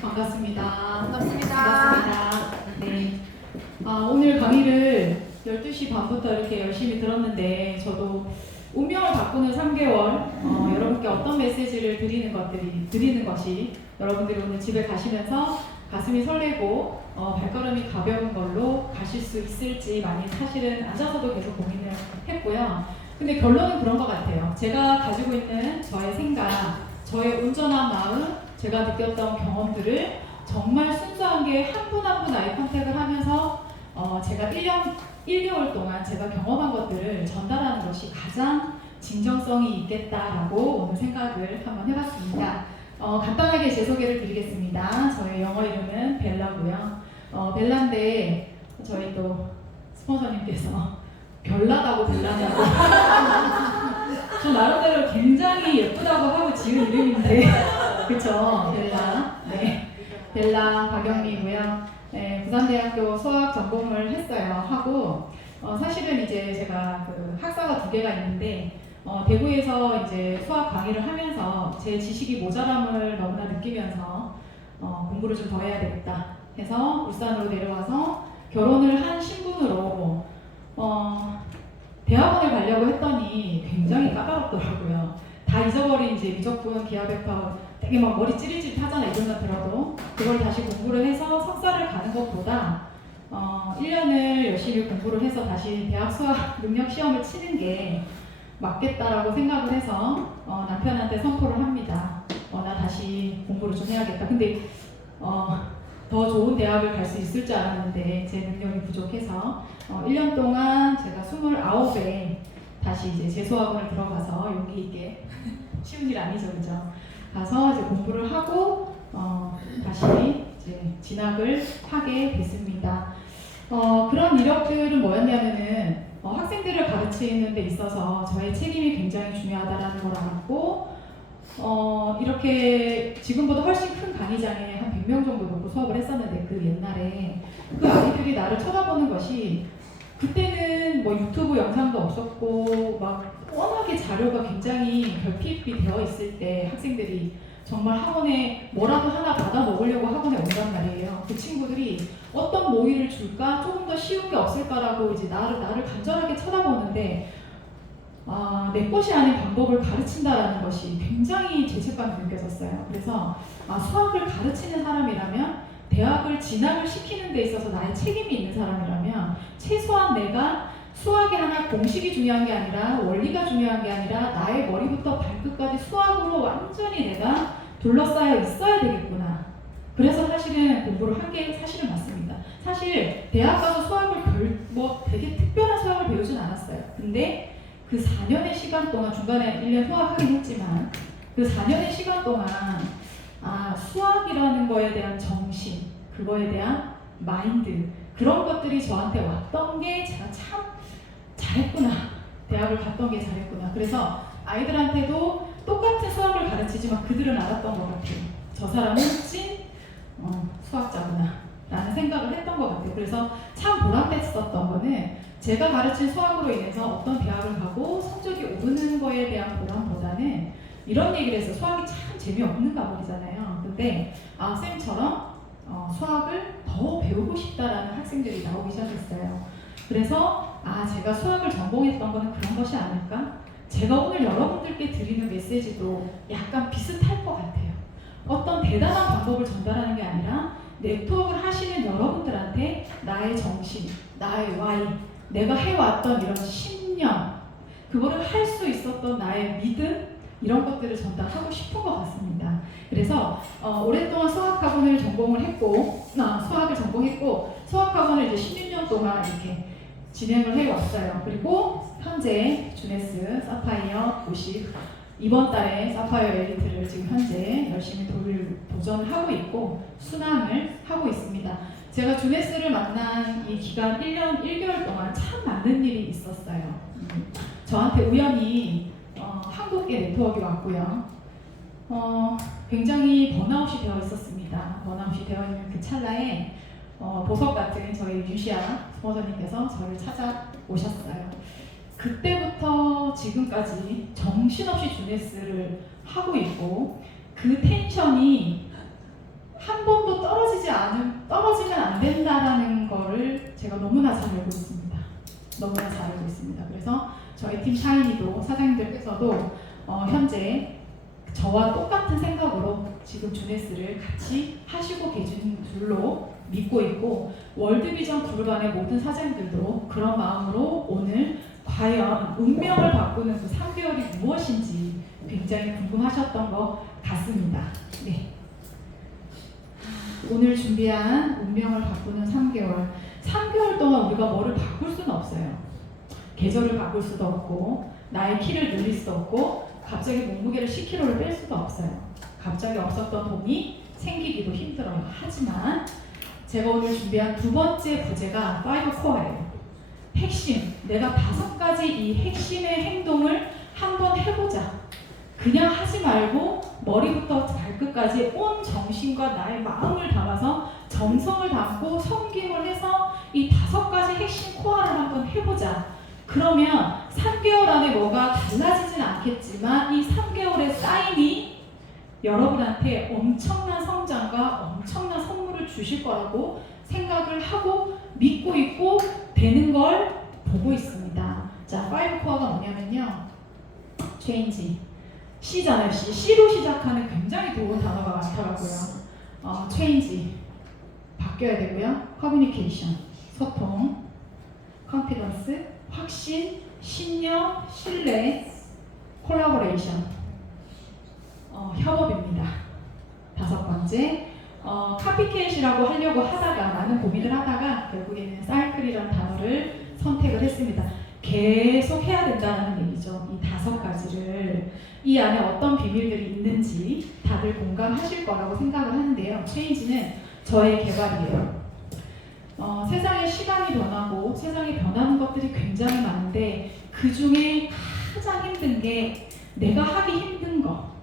반갑습니다. 반갑습니다. 반갑습니다. 네. 오늘 강의를 12시 반부터 이렇게 열심히 들었는데 저도 운명을 바꾸는 3개월 여러분께 어떤 메시지를 드리는 것이 여러분들이 오늘 집에 가시면서 가슴이 설레고 발걸음이 가벼운 걸로 가실 수 있을지 많이 사실은 앉아서도 계속 고민을 했고요. 근데 결론은 그런 것 같아요. 제가 가지고 있는 저의 생각, 저의 온전한 마음, 제가 느꼈던 경험들을 정말 순수하게 한 분 한 분 아이 컨택을 하면서 제가 1개월 동안 제가 경험한 것들을 전달하는 것이 가장 진정성이 있겠다라고 오늘 생각을 한번 해봤습니다. 간단하게 제 소개를 드리겠습니다. 저의 영어 이름은 벨라고요. 벨라인데 저희 또 스폰서님께서 별나다고 벨라냐고 저 나름대로 굉장히 예쁘다고 하고 지은 이름인데 그쵸? 벨라. 네. 벨라 박영미고요. 네, 부산대학교 수학 전공을 했어요. 하고 사실은 이제 제가 그 학사가 2개가 있는데 대구에서 이제 수학 강의를 하면서 제 지식이 모자람을 너무나 느끼면서 공부를 좀 더 해야 되겠다 해서 울산으로 내려와서 결혼을 한 신분으로 대학원을 가려고 했더니 굉장히 까다롭더라고요. 다 잊어버린 이제 미적분, 기하백화 되게 막 머리 찌릿찌릿 하잖아, 이름만 들어도. 그걸 다시 공부를 해서 석사를 가는 것보다 1년을 열심히 공부를 해서 다시 대학 수학 능력 시험을 치는 게 맞겠다라고 생각을 해서 남편한테 선포를 합니다. 나 다시 공부를 좀 해야겠다. 근데 더 좋은 대학을 갈 수 있을 줄 알았는데 제 능력이 부족해서 1년 동안 제가 29에 다시 이제 재수학원을 들어가서 용기 있게 쉬운 일 아니죠, 그죠? 가서 이제 공부를 하고 다시 이제 진학을 하게 됐습니다. 그런 이력들은 뭐였냐면은 학생들을 가르치는 데 있어서 저의 책임이 굉장히 중요하다라는 걸 알았고 이렇게 지금보다 훨씬 큰 강의장에 한 100명 정도 놓고 수업을 했었는데 그 옛날에 그 아이들이 나를 쳐다보는 것이 그때는 뭐 유튜브 영상도 없었고 막 워낙에 자료가 굉장히 결핍이 되어 있을 때 학생들이 정말 학원에 뭐라도 하나 받아 먹으려고 학원에 온단 말이에요. 그 친구들이 어떤 모의를 줄까? 조금 더 쉬운 게 없을까라고 이제 나를 간절하게 쳐다보는데 내 것이 아닌 방법을 가르친다라는 것이 굉장히 죄책감이 느껴졌어요. 그래서 수학을 가르치는 사람이라면 대학을 진학을 시키는 데 있어서 나의 책임이 있는 사람이라면 최소한 내가 수학이 하나 공식이 중요한 게 아니라 원리가 중요한 게 아니라 나의 머리부터 발끝까지 수학으로 완전히 내가 둘러싸여 있어야 되겠구나. 그래서 사실은 공부를 한 게 사실은 맞습니다. 사실 대학 가서 수학을 뭐 되게 특별한 수학을 배우진 않았어요. 근데 그 4년의 시간 동안 중간에 1년 휴학하긴 했지만 그 4년의 시간 동안 수학이라는 거에 대한 정신, 그거에 대한 마인드 그런 것들이 저한테 왔던 게 제가 참 잘했구나. 대학을 갔던 게 잘했구나. 그래서 아이들한테도 똑같은 수학을 가르치지만 그들은 알았던 것 같아요. 저 사람은 찐 수학자구나 라는 생각을 했던 것 같아요. 그래서 참 보람됐었던 거는 제가 가르친 수학으로 인해서 어떤 대학을 가고 성적이 오르는 거에 대한 보람보다는 이런 얘기를 해서 수학이 참 재미없는 과목이잖아요. 근데 쌤처럼 수학을 더 배우고 싶다라는 학생들이 나오기 시작했어요. 그래서 제가 수학을 전공했던 거는 그런 것이 아닐까? 제가 오늘 여러분들께 드리는 메시지도 약간 비슷할 것 같아요. 어떤 대단한 방법을 전달하는 게 아니라 네트워크를 하시는 여러분들한테 나의 정신, 나의 와이, 내가 해왔던 이런 신념, 그거를 할 수 있었던 나의 믿음, 이런 것들을 전달하고 싶은 것 같습니다. 그래서 오랫동안 수학학원을 전공을 했고 수학을 전공했고 수학학원을 이제 16년 동안 이렇게 진행을 해왔어요. 그리고 현재 주네스, 사파이어 50 이번 달에 사파이어 엘리트를 지금 현재 열심히 도전하고 있고 순항을 하고 있습니다. 제가 주네스를 만난 이 기간 1년 1개월 동안 참 많은 일이 있었어요. 저한테 우연히 한국계 네트워크가 왔고요. 굉장히 번아웃이 되어 있었습니다. 번아웃이 되어 있는 그 찰나에 보석 같은 저희 유시아 스폰서님께서 저를 찾아오셨어요. 그때부터 지금까지 정신없이 주네스를 하고 있고 그 텐션이 한 번도 떨어지면 안 된다라는 거를 제가 너무나 잘 알고 있습니다. 너무나 잘 알고 있습니다. 그래서 저희 팀 샤이니도 사장님들께서도 현재 저와 똑같은 생각으로 지금 주네스를 같이 하시고 계신 줄로 믿고 있고, 월드비전 그룹 안의 모든 사장님들도 그런 마음으로 오늘 과연 운명을 바꾸는 그 3개월이 무엇인지 굉장히 궁금하셨던 것 같습니다. 네. 오늘 준비한 운명을 바꾸는 3개월. 3개월 동안 우리가 뭐를 바꿀 수는 없어요. 계절을 바꿀 수도 없고, 나의 키를 늘릴 수도 없고, 갑자기 몸무게를 10kg를 뺄 수도 없어요. 갑자기 없었던 돈이 생기기도 힘들어요. 하지만 제가 오늘 준비한 두 번째 부제가 5코어예요. 핵심, 내가 5가지 이 핵심의 행동을 한번 해보자. 그냥 하지 말고 머리부터 발끝까지 온 정신과 나의 마음을 담아서 정성을 담고 섬김을 해서 이 5가지 핵심 코어를 한번 해보자. 그러면 3개월 안에 뭐가 달라지진 않겠지만 이 3개월의 쌓임이 여러분한테 엄청난 성장과 엄청난 선물을 주실 거라고 생각을 하고 믿고 있고 되는 걸 보고 있습니다. 자, 5코어가 뭐냐면요. change. C잖아요. C로 시작하는 굉장히 좋은 단어가 많더라고요. change. 바뀌어야 되고요. communication. 소통. confidence. 확신. 신념. 신뢰. collaboration. 협업입니다. 5번째. 카피캣이라고 하려고 하다가 많은 고민을 하다가 결국에는 사이클이라는 단어를 선택을 했습니다. 계속 해야 된다는 얘기죠. 이 5가지를 이 안에 어떤 비밀들이 있는지 다들 공감하실 거라고 생각을 하는데요. 체인지는 저의 개발이에요. 세상의 시간이 변하고 세상이 변하는 것들이 굉장히 많은데 그 중에 가장 힘든 게 내가 하기 힘든 거,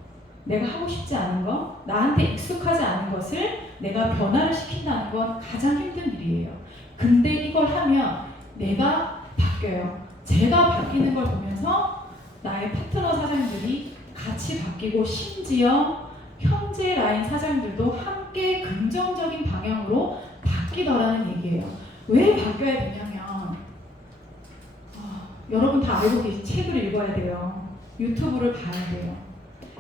내가 하고 싶지 않은 거, 나한테 익숙하지 않은 것을 내가 변화를 시킨다는 건 가장 힘든 일이에요. 근데 이걸 하면 내가 바뀌어요. 제가 바뀌는 걸 보면서 나의 파트너 사장들이 같이 바뀌고 심지어 형제 라인 사장들도 함께 긍정적인 방향으로 바뀌더라는 얘기예요. 왜 바뀌어야 되냐면 여러분 다 알고 계신 책을 읽어야 돼요. 유튜브를 봐야 돼요.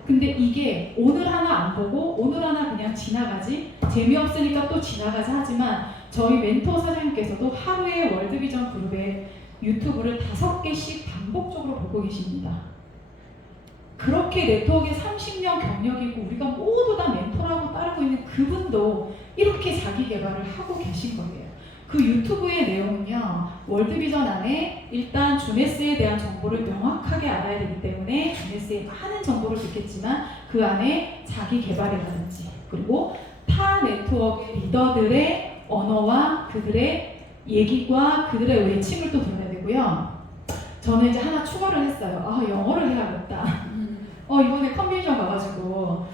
근데 이게 오늘 하나 안 보고 오늘 하나 그냥 지나가지, 재미없으니까 또 지나가지 하지만 저희 멘토 사장님께서도 하루에 월드비전 그룹의 유튜브를 5개씩 반복적으로 보고 계십니다. 그렇게 네트워크에 30년 경력이고 우리가 모두 다 멘토라고 따르고 있는 그분도 이렇게 자기 개발을 하고 계신 거예요. 그 유튜브의 내용은요, 월드비전 안에 일단 주네스에 대한 정보를 명확하게 알아야 되기 때문에 주네스의 많은 정보를 듣겠지만 그 안에 자기 개발이라든지 그리고 타 네트워크 리더들의 언어와 그들의 얘기와 그들의 외침을 또 들어야 되고요. 저는 이제 하나 추가를 했어요. 영어를 해야겠다. 이번에 컨벤션 가가지고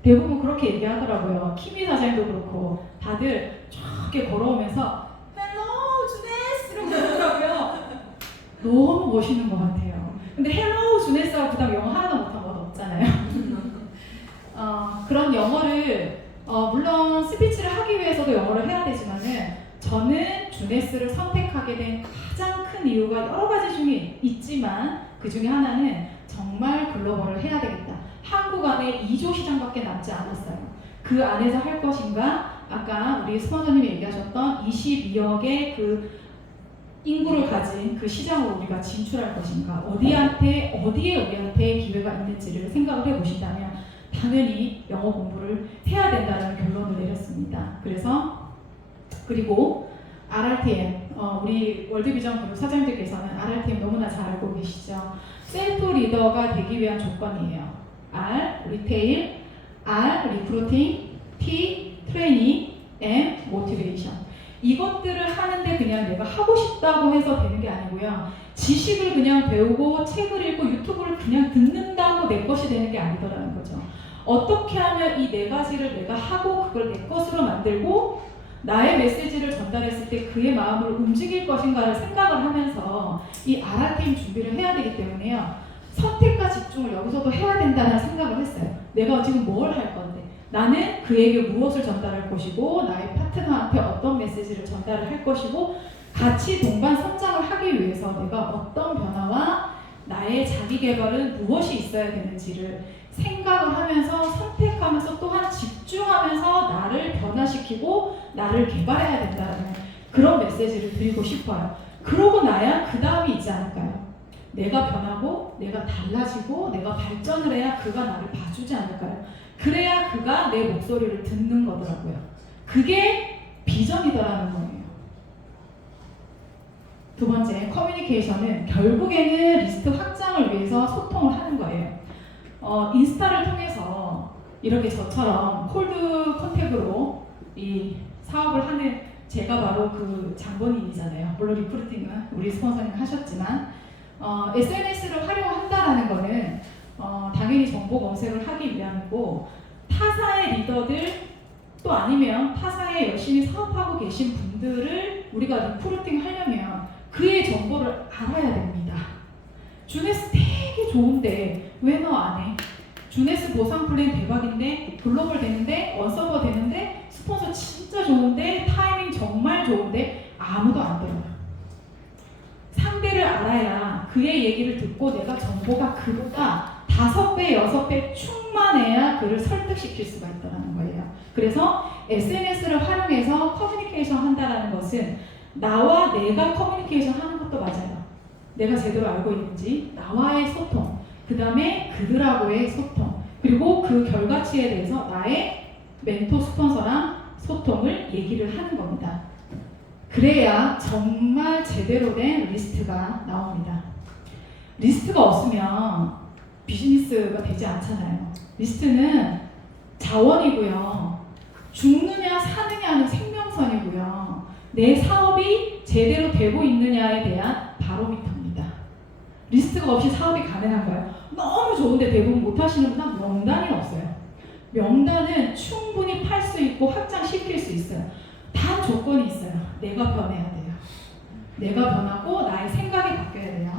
대부분 그렇게 얘기하더라고요. 키미 사장님도 그렇고 다들 저렇게 걸어오면서 헬로우 주네스 이러고 그러더라고요. 너무 멋있는 것 같아요. 근데 헬로우 주네스하고 그 다음 영어 하나도 못한 건 없잖아요. 그런 영어를 물론 스피치를 하기 위해서도 영어를 해야 되지만은 저는 주네스를 선택하게 된 가장 큰 이유가 여러 가지 중에 있지만 그 중에 하나는 정말 글로벌을 해야 되겠다. 한국 안에 2조 시장밖에 남지 않았어요. 그 안에서 할 것인가, 아까 우리 스폰서님이 얘기하셨던 22억의 그 인구를 가진 그 시장으로 우리가 진출할 것인가, 어디에 우리한테 기회가 있는지를 생각을 해보신다면 당연히 영어 공부를 해야 된다는 결론을 내렸습니다. 그리고 RRTM, 우리 월드비전 그룹 사장님들께서는 RRTM 너무나 잘 알고 계시죠. 셀프 리더가 되기 위한 조건이에요. R, 리테일, R, 리크루팅, T, 트레이닝, M, 모티베이션. 이것들을 하는데 그냥 내가 하고 싶다고 해서 되는 게 아니고요. 지식을 그냥 배우고 책을 읽고 유튜브를 그냥 듣는다고 내 것이 되는 게 아니더라는 거죠. 어떻게 하면 이 4가지를 내가 하고 그걸 내 것으로 만들고 나의 메시지를 전달했을 때 그의 마음을 움직일 것인가를 생각을 하면서 이 RRTM 준비를 해야 되기 때문에요. 선택과 집중을 여기서도 해야 된다는 생각을 했어요. 내가 지금 뭘 할 건데, 나는 그에게 무엇을 전달할 것이고, 나의 파트너한테 어떤 메시지를 전달을 할 것이고, 같이 동반 성장을 하기 위해서 내가 어떤 변화와 나의 자기 개발은 무엇이 있어야 되는지를 생각을 하면서 선택하면서 또한 집중하면서 나를 변화시키고 나를 개발해야 된다는 그런 메시지를 드리고 싶어요. 그러고 나야 그 다음이 있지 않을까요? 내가 변하고 내가 달라지고 내가 발전을 해야 그가 나를 봐주지 않을까요? 그래야 그가 내 목소리를 듣는 거더라고요. 그게 비전이더라는 거예요. 두 번째, 커뮤니케이션은 결국에는 리스트 확장을 위해서 소통을 하는 거예요. 인스타를 통해서 이렇게 저처럼 콜드 컨택으로 이 사업을 하는 제가 바로 그 장본인이잖아요. 물론 리크루팅은 우리 스폰서님 하셨지만 SNS를 활용한다라는 거는 당연히 정보 검색을 하기 위함이고, 타사의 리더들 또 아니면 타사에 열심히 사업하고 계신 분들을 우리가 리크루팅 하려면 그의 정보를 알아야 됩니다. 주네스 되게 좋은데 왜 너 안 해? 주네스 보상 플랜 대박인데, 글로벌 되는데, 원서버 되는데, 스폰서 진짜 좋은데, 타이밍 정말 좋은데 아무도 안 들어요. 상대를 알아야 그의 얘기를 듣고 내가 정보가 그보다 5배, 6배 충만해야 그를 설득시킬 수가 있다는 거예요. 그래서 SNS를 활용해서 커뮤니케이션 한다는 것은 나와 내가 커뮤니케이션 하는 것도 맞아요. 내가 제대로 알고 있는지, 나와의 소통, 그 다음에 그들하고의 소통, 그리고 그 결과치에 대해서 나의 멘토 스폰서랑 소통을 얘기를 하는 겁니다. 그래야 정말 제대로 된 리스트가 나옵니다. 리스트가 없으면 비즈니스가 되지 않잖아요. 리스트는 자원이고요. 죽느냐 사느냐는 생명선이고요. 내 사업이 제대로 되고 있느냐에 대한 바로미터입니다. 리스트가 없이 사업이 가능한가요? 너무 좋은데 대부분 못하시는 분은 명단이 없어요. 명단은 충분히 팔 수 있고 확장시킬 수 있어요. 단 조건이 있어요. 내가 변해야 돼요. 내가 변하고 나의 생각이 바뀌어야 돼요.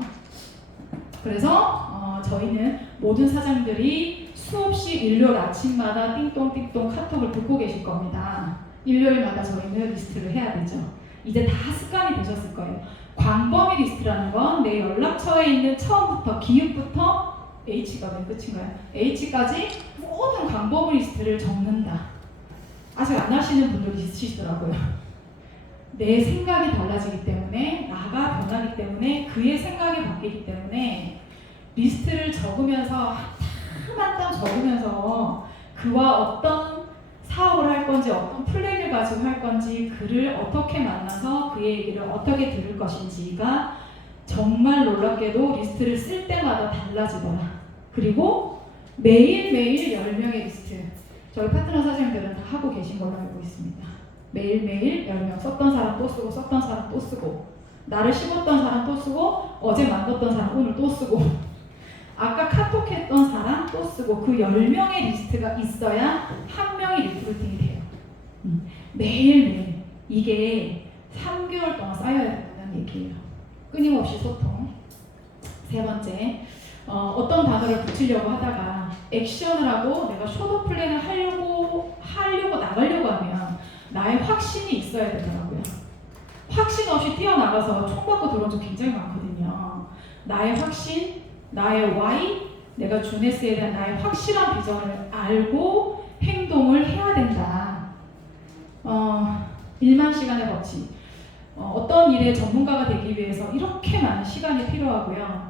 그래서 저희는 모든 사장들이 수없이 일요일 아침마다 띵똥띵똥 카톡을 듣고 계실 겁니다. 일요일마다 저희는 리스트를 해야 되죠. 이제 다 습관이 되셨을 거예요. 광범위 리스트라는 건 내 연락처에 있는 처음부터 기읍부터 H가 맨 끝인가요? H까지 모든 광범위 리스트를 적는다. 아직 안 하시는 분들이 있으시더라고요. 내 생각이 달라지기 때문에, 나가 변하기 때문에, 그의 생각이 바뀌기 때문에 리스트를 적으면서 한 땀 적으면서 그와 어떤 사업을 할 건지, 어떤 플랜을 가지고 할 건지, 그를 어떻게 만나서 그의 얘기를 어떻게 들을 것인지가 정말 놀랍게도 리스트를 쓸 때마다 달라지더라. 그리고 매일매일 10명의 리스트, 저희 파트너 사장님들은 다 하고 계신 걸로 알고 있습니다. 매일매일 10명, 썼던 사람 또 쓰고, 썼던 사람 또 쓰고, 나를 씹었던 사람 또 쓰고, 어제 만났던 사람 오늘 또 쓰고, 아까 카톡했던 사람 또 쓰고, 그 10명의 리스트가 있어야 한 명이 리크루팅이 돼요. 매일매일. 이게 3개월 동안 쌓여야 된다는 얘기예요. 끊임없이 소통. 세 번째, 어떤 단어를 붙이려고 하다가 액션을 하고 내가 숏업 플랜을 하려고 나가려고 하면 나의 확신이 있어야 되더라고요. 확신 없이 뛰어나가서 총 맞고 들어온 적 굉장히 많거든요. 나의 확신, 나의 why, 내가 주네스에 대한 나의 확실한 비전을 알고 행동을 해야 된다. 1만 시간의 법칙. 어떤 일의 전문가가 되기 위해서 이렇게 많은 시간이 필요하고요.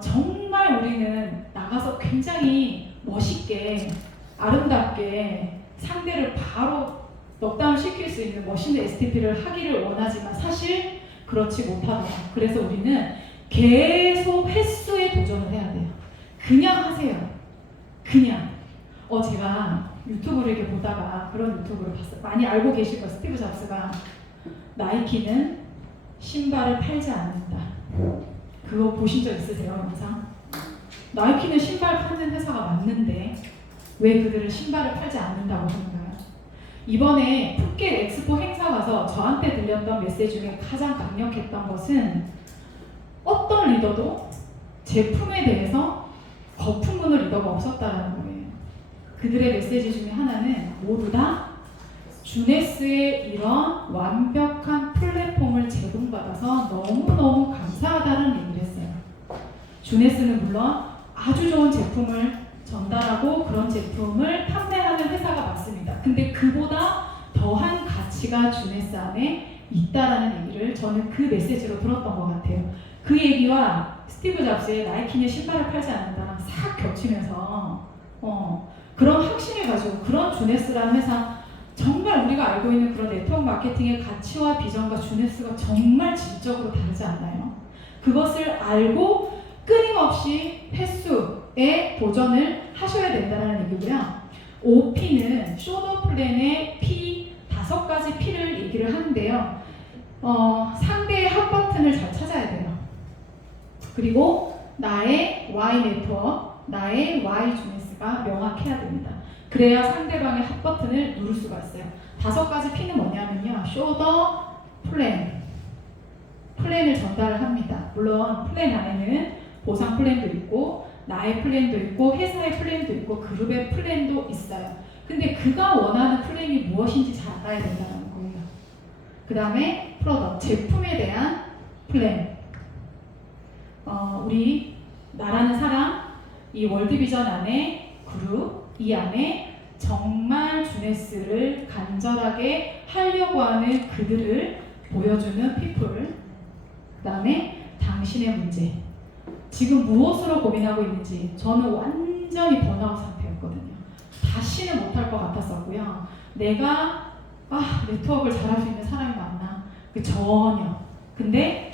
정말 우리는 나가서 굉장히 멋있게, 아름답게 상대를 바로 넉다운 시킬 수 있는 멋있는 STP를 하기를 원하지만 사실 그렇지 못하더라. 그래서 우리는 계속 횟수에 도전을 해야 돼요. 그냥 하세요. 그냥. 제가 유튜브를 이렇게 보다가 그런 유튜브를 봤어요. 많이 알고 계실 거예요. 스티브 잡스가 나이키는 신발을 팔지 않는다. 그거 보신 적 있으세요, 영상? 나이키는 신발 파는 회사가 맞는데 왜 그들은 신발을 팔지 않는다고 하는가요? 이번에 푸켓 엑스포 행사 가서 저한테 들렸던 메시지 중에 가장 강력했던 것은 어떤 리더도 제품에 대해서 거품문을 리더가 없었다라는 거예요. 그들의 메시지 중에 하나는 모두 다 주네스의 이런 완벽한 플랫폼을 제공받아서 너무너무 감사하다는 얘기를 했어요. 주네스는 물론 아주 좋은 제품을 전달하고 그런 제품을 판매하는 회사가 맞습니다. 근데 그보다 더한 가치가 주네스 안에 있다라는 얘기를 저는 그 메시지로 들었던 것 같아요. 그 얘기와 스티브 잡스의 나이키는 신발을 팔지 않는다랑 싹 겹치면서 그런 확신을 가지고 그런 주네스라는 회사, 정말 우리가 알고 있는 그런 네트워크 마케팅의 가치와 비전과 주네스가 정말 질적으로 다르지 않나요? 그것을 알고 끊임없이 횟수에 도전을 하셔야 된다는 얘기고요. OP는 쇼더 플랜의 P 5가지 P를 얘기를 하는데요. 상대의 핫 버튼을 잘 찾아야 돼요. 그리고 나의 Y 네트워크, 나의 Y 주네스가 명확해야 됩니다. 그래야 상대방의 핫 버튼을 누를 수가 있어요. 5가지 P는 뭐냐면요. 쇼더 플랜을 전달을 합니다. 물론 플랜 안에는 보상 플랜도 있고 나의 플랜도 있고 회사의 플랜도 있고 그룹의 플랜도 있어요. 근데 그가 원하는 플랜이 무엇인지 잘 알아야 된다는 거예요. 그 다음에 프로덕트, 제품에 대한 플랜. 우리 나라는 사람, 이 월드비전 안에 그룹, 이 안에 정말 주네스를 간절하게 하려고 하는 그들을 보여주는 피플. 그 다음에 당신의 문제. 지금 무엇으로 고민하고 있는지. 저는 완전히 번아웃 상태였거든요. 다시는 못할 것 같았었고요. 내가 네트워크를 잘할 수 있는 사람이 맞나? 전혀. 근데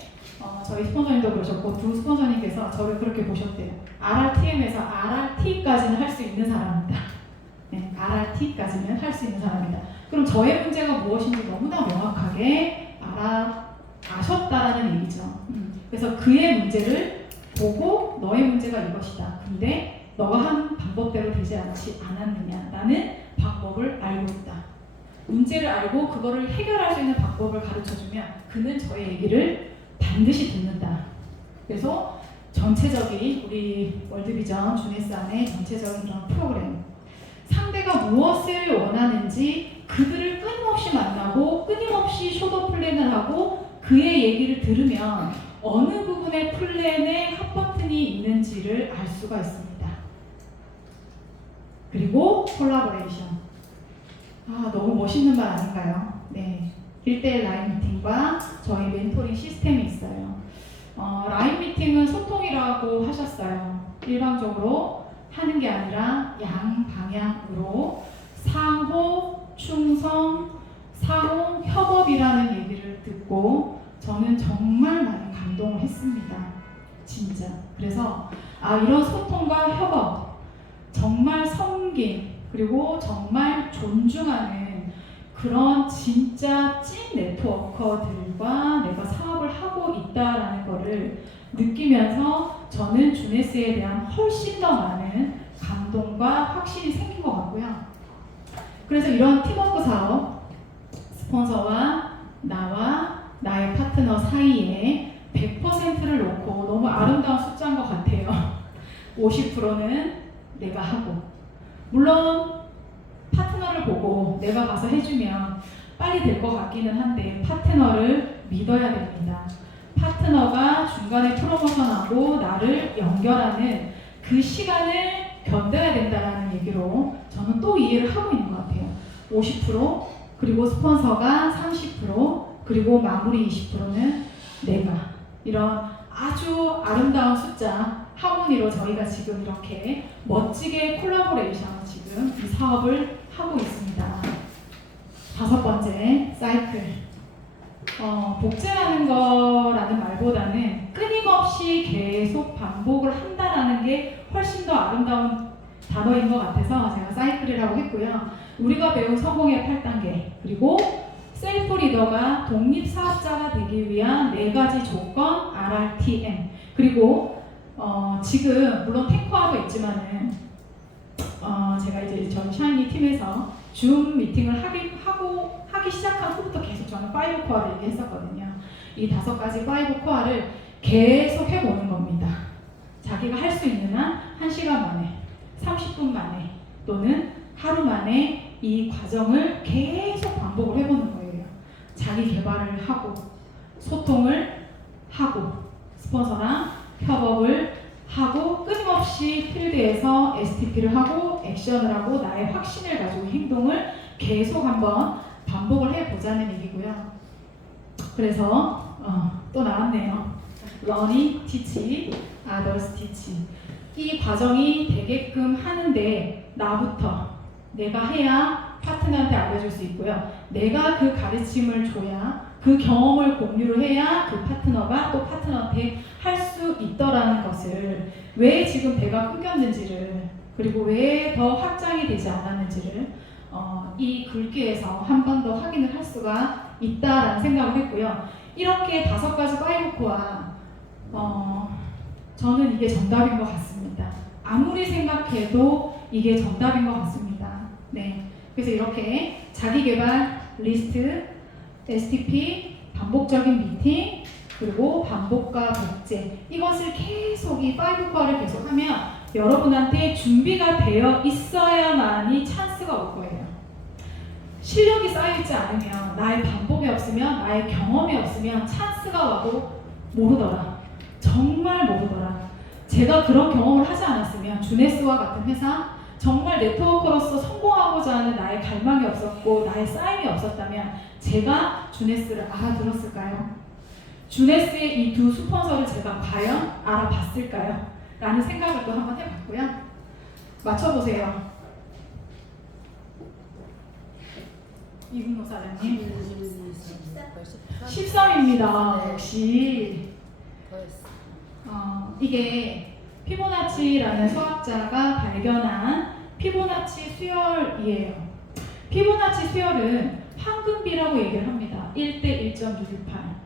저희 스폰서님도 그러셨고 두 스폰서님께서 저를 그렇게 보셨대요. RRTM에서 RRT까지는 할 수 있는 사람이다. 네, RRT까지는 할 수 있는 사람이다. 그럼 저의 문제가 무엇인지 너무나 명확하게 아셨다라는 얘기죠. 그래서 그의 문제를 보고 너의 문제가 이것이다. 근데 너가 한 방법대로 되지 않았느냐. 나는 방법을 알고 있다. 문제를 알고 그거를 해결할 수 있는 방법을 가르쳐주면 그는 저의 얘기를 반드시 듣는다. 그래서 전체적인 우리 월드비전 주네스 안의 전체적인 그런 프로그램, 상대가 무엇을 원하는지 그들을 끊임없이 만나고 끊임없이 쇼더 플랜을 하고 그의 얘기를 들으면 어느 부분의 플랜에 핫 버튼이 있는지를 알 수가 있습니다. 그리고 콜라보레이션. 너무 멋있는 말 아닌가요? 네. 1대1 라인 미팅과 저희 멘토링 시스템이 있어요. 라인 미팅은 소통이라고 하셨어요. 일방적으로 하는 게 아니라 양방향으로 상호 충성, 상호 협업이라는 얘기를 듣고 저는 정말 많이 감동을 했습니다. 진짜. 그래서 이런 소통과 협업, 정말 섬김, 그리고 정말 존중하는 그런 진짜 찐 네트워커들과 내가 사업을 하고 있다라는 거를 느끼면서 저는 주네스에 대한 훨씬 더 많은 감동과 확신이 생긴 것 같고요. 그래서 이런 팀워크 사업, 스폰서와 나와 나의 파트너 사이에 100%를 놓고 너무 아름다운 숫자인 것 같아요. 50%는 내가 하고, 물론 파트너를 보고 내가 가서 해주면 빨리 될 것 같기는 한데 파트너를 믿어야 됩니다. 파트너가 중간에 프로모션하고 나를 연결하는 그 시간을 견뎌야 된다는 얘기로 저는 또 이해를 하고 있는 것 같아요. 50% 그리고 스폰서가 30% 그리고 마무리 20%는 내가. 이런 아주 아름다운 숫자 하모니로 저희가 지금 이렇게 멋지게 콜라보레이션 지금 이 사업을 하고 있습니다. 5번째 사이클. 복제하는 거라는 말보다는 끊임없이 계속 반복을 한다라는 게 훨씬 더 아름다운 단어인 것 같아서 제가 사이클이라고 했고요. 우리가 배운 성공의 8단계, 그리고 셀프 리더가 독립 사업자가 되기 위한 4가지 조건 RRTM, 그리고 지금 물론 탱커하고 있지만은 제가 이제 저희 샤이니 팀에서 줌 미팅을 하기 시작한 후부터 계속 저는 5 코어를 얘기했었거든요. 이 5가지 5 코어를 계속 해보는 겁니다. 자, 자기가 할 수 있는 한 1시간 만에, 30분 만에 또는 하루 만에 이 과정을 계속 반복을 해보는 거예요. 자기 개발을 하고 소통을 하고 스폰서랑 협업을 하고 끊임없이 필드에서 STP를 하고 액션을 하고 나의 확신을 가지고 행동을 계속 한번 반복을 해보자는 얘기고요. 그래서 또 나왔네요. Learning, teach, others teach. 이 과정이 되게끔 하는데 나부터 내가 해야 파트너한테 알려줄 수 있고요. 내가 그 가르침을 줘야 그 경험을 공유를 해야 그 파트너가 또 파트너한테 할 수 있더라는 것을 왜 지금 배가 끊겼는지를 그리고 왜 더 확장이 되지 않았는지를 이 글귀에서 한 번 더 확인을 할 수가 있다라는 생각을 했고요. 이렇게 5가지 파이브코어와 저는 이게 정답인 것 같습니다. 아무리 생각해도 이게 정답인 것 같습니다. 네, 그래서 이렇게 자기개발 리스트, STP, 반복적인 미팅, 그리고 반복과 복제 이것을 계속 이 5코어를 계속하면 여러분한테 준비가 되어 있어야만이 찬스가 올 거예요. 실력이 쌓여있지 않으면 나의 반복이 없으면 나의 경험이 없으면 찬스가 와도 모르더라. 정말 모르더라. 제가 그런 경험을 하지 않았으면 주네스와 같은 회사 정말 네트워커로서 성공하고자 하는 나의 갈망이 없었고 나의 쌓임이 없었다면 제가 주네스를 알아들었을까요? 주네스의 이 두 스폰서를 제가 과연 알아봤을까요? 라는 생각을 또 한번 해봤고요. 맞춰보세요. 이분노 사장님 13입니다. 역시 이게 피보나치라는 수학자가 발견한 피보나치 수열이에요. 피보나치 수열은 황금비라고 얘기를 합니다. 1대 1.618.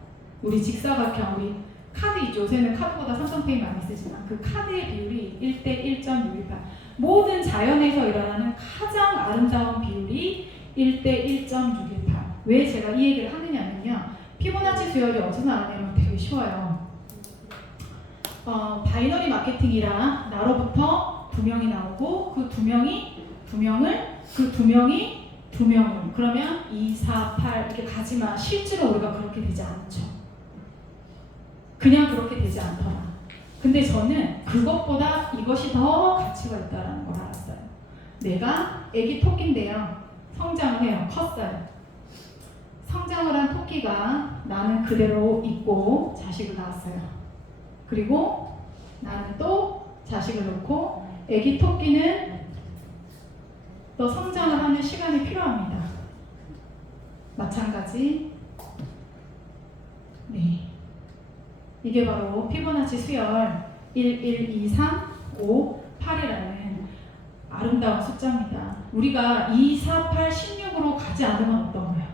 우리 직사각형, 우리 카드 있죠. 요새는 카드보다 삼성페이 많이 쓰지만 그 카드의 비율이 1대 1.618. 모든 자연에서 일어나는 가장 아름다운 비율이 1대 1.618. 왜 제가 이 얘기를 하느냐면요. 피보나치 수열이 어디서 나오냐면 되게 쉬워요. 바이너리 마케팅이라 나로부터 2명이 나오고 그 2명이 그러면 2, 4, 8 이렇게 가지만 실제로 우리가 그렇게 되지 않죠. 그냥 그렇게 되지 않더라. 근데 저는 그것보다 이것이 더 가치가 있다는 걸 알았어요. 내가 애기 토끼인데요. 성장을 해요. 컸어요. 성장을 한 토끼가 나는 그대로 있고 자식을 낳았어요. 그리고 나는 또 자식을 놓고 애기 토끼는 또 성장을 하는 시간이 필요합니다. 마찬가지. 네. 이게 바로 피보나치 수열 1, 1, 2, 3, 5, 8이라는 아름다운 숫자입니다. 우리가 2, 4, 8, 16으로 가지 않으면 어떤가요?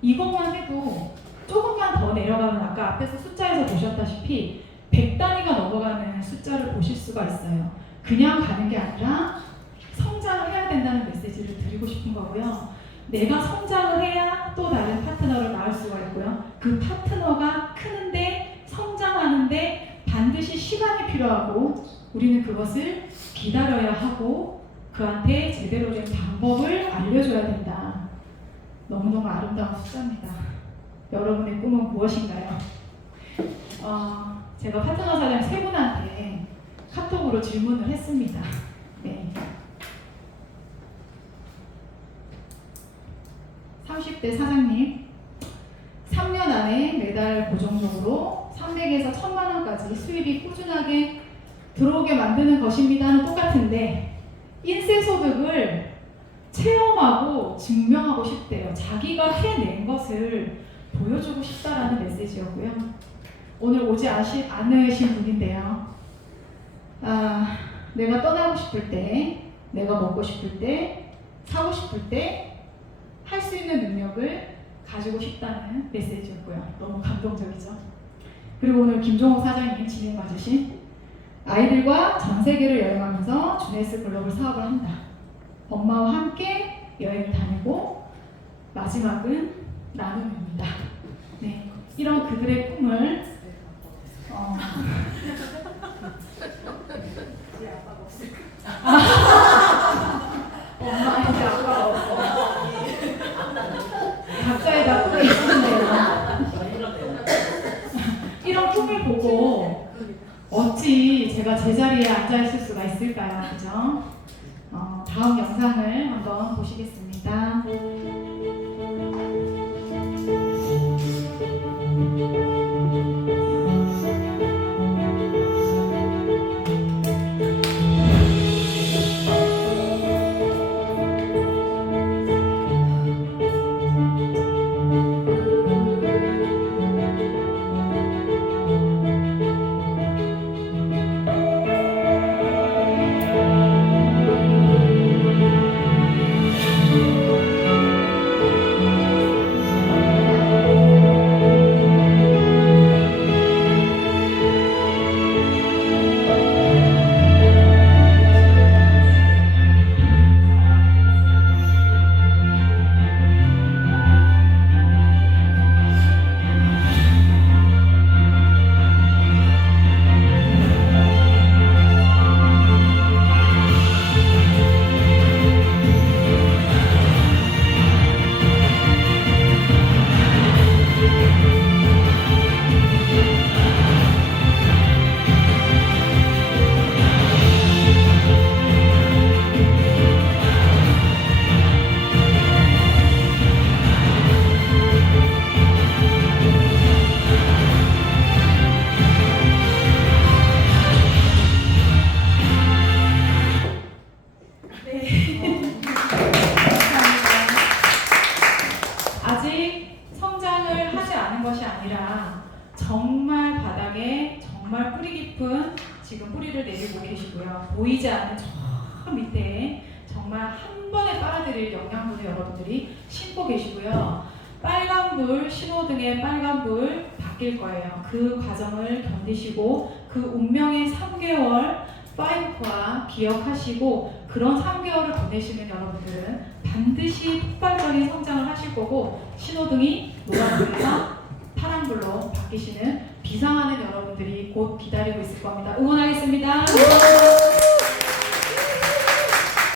이것만 해도 조금만 더 내려가면 아까 앞에서 숫자에서 보셨다시피 100단위가 넘어가는 숫자를 보실 수가 있어요. 그냥 가는 게 아니라 성장을 해야 된다는 메시지를 드리고 싶은 거고요. 내가 성장을 해야 또 다른 파트너를 낳을 수가 있고요. 그 파트너가 크는데 성장하는데 반드시 시간이 필요하고 우리는 그것을 기다려야 하고 그한테 제대로 된 방법을 알려줘야 된다. 너무너무 아름다운 숫자입니다. 여러분의 꿈은 무엇인가요? 제가 파트너 사장 3분한테 카톡으로 질문을 했습니다. 네. 30대 사장님, 3년 안에 매달 고정적으로 300에서 1000만 원까지 수입이 꾸준하게 들어오게 만드는 것입니다는 똑같은데 인쇄소득을 체험하고 증명하고 싶대요. 자기가 해낸 것을 보여주고 싶다라는 메시지였고요. 오늘 오지 않으신 분인데요. 내가 떠나고 싶을 때, 내가 먹고 싶을 때, 사고 싶을 때 할 수 있는 능력을 가지고 싶다는 메시지였고요. 너무 감동적이죠. 그리고 오늘 김종욱 사장님 진행 봐주신 아이들과 전 세계를 여행하면서 주네스 글로벌 사업을 한다. 엄마와 함께 여행을 다니고 마지막은 나눔입니다. 네, 이런 그들의 꿈을 아직 아빠가 없을까? 엄마한테 아빠가 없어. 각자의 다 꿈이 있으신데요. 이런 꿈을 보고 어찌 제가 제자리에 앉아있을 수가 있을까요? 그죠? 다음 영상을 한번 보시겠습니다. 아직 성장을 하지 않은 것이 아니라 정말 바닥에 정말 뿌리 깊은 지금 뿌리를 내리고 계시고요. 보이지 않는 저 밑에 정말 한 번에 빨아들일 영양분을 여러분들이 심고 계시고요. 빨간불, 신호등의 빨간불 바뀔 거예요. 그 과정을 견디시고 그 운명의 3개월 파이브와 기억하시고 그런 3개월을 보내시는 여러분들은 반드시 폭발적인 성장을 하실 거고 신호등이 노란불에서 파란불로 바뀌시는 비상하는 여러분들이 곧 기다리고 있을 겁니다. 응원하겠습니다.